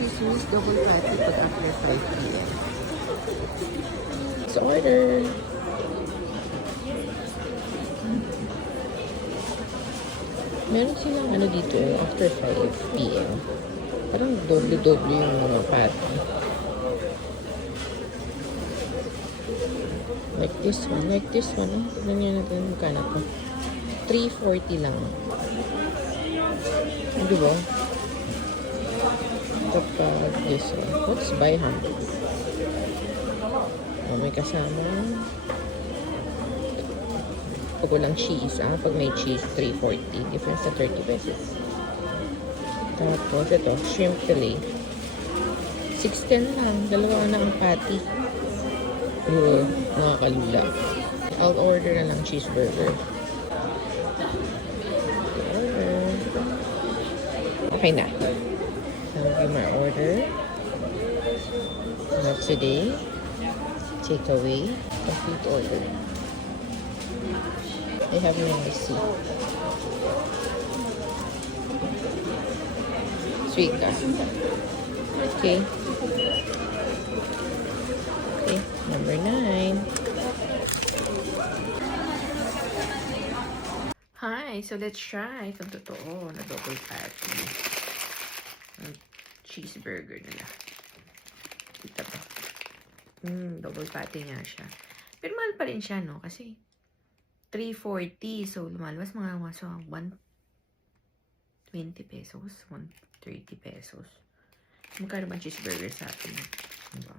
Jesus double patty pag after 5 p.m. Let's order. Meron silang ano dito after 5 p.m. Parang doble-doble yung mga patty. Like this one. Like this one. Tignan nyo natin yung kanat ko. 340 lang. Diba? Kapag this one. What's buy 100? Oh, may kasama. Pag walang cheese, pag may cheese, 340. Difference na 30 pesos. Tapos, ito, shrimp fillet. 610 lang. Dalawa na ang patty. Mga kalula. I'll order na lang cheeseburger. Okay na. Thank you, my order. Not today. Take away. Complete order. I have no receipt. Suika. Okay. Okay. Number 9. Hi! So, let's try itong totoo na double patty. Cheeseburger nila. Kita ba? Double patty nga siya. Pero mahal pa rin siya, no? Kasi 340. So, lumalabas mga 120 pesos. 130 pesos. Magkano ba cheeseburger sa atin? Diba?